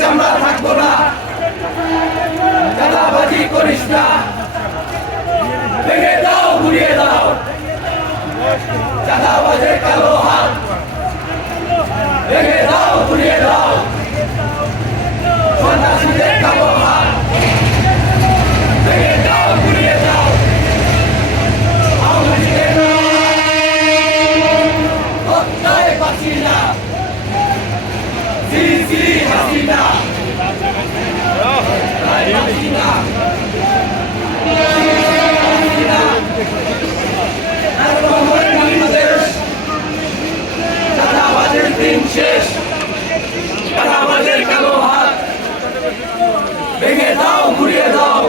চামড়া থাকবো না, চাঁদাবাজি করিস না, ভেঙে দাও ঘুরিয়ে দাও চাঁদাবাজের কালো হাত, ভেঙে দাও ঘুরিয়ে দাও সন্ত্রাসীদের কালো হাত, ভেঙে দাও ঘুরিয়ে দাও আওয়ামী লীগের হত্যায় বাঁচি না, শ্রী শ্রী হাসিনা হাসিনা চাঁদাবাজের দিন শেষ, চাঁদাবাজের কালো হাত, ভেঙে দাও ঘুরিয়ে দাও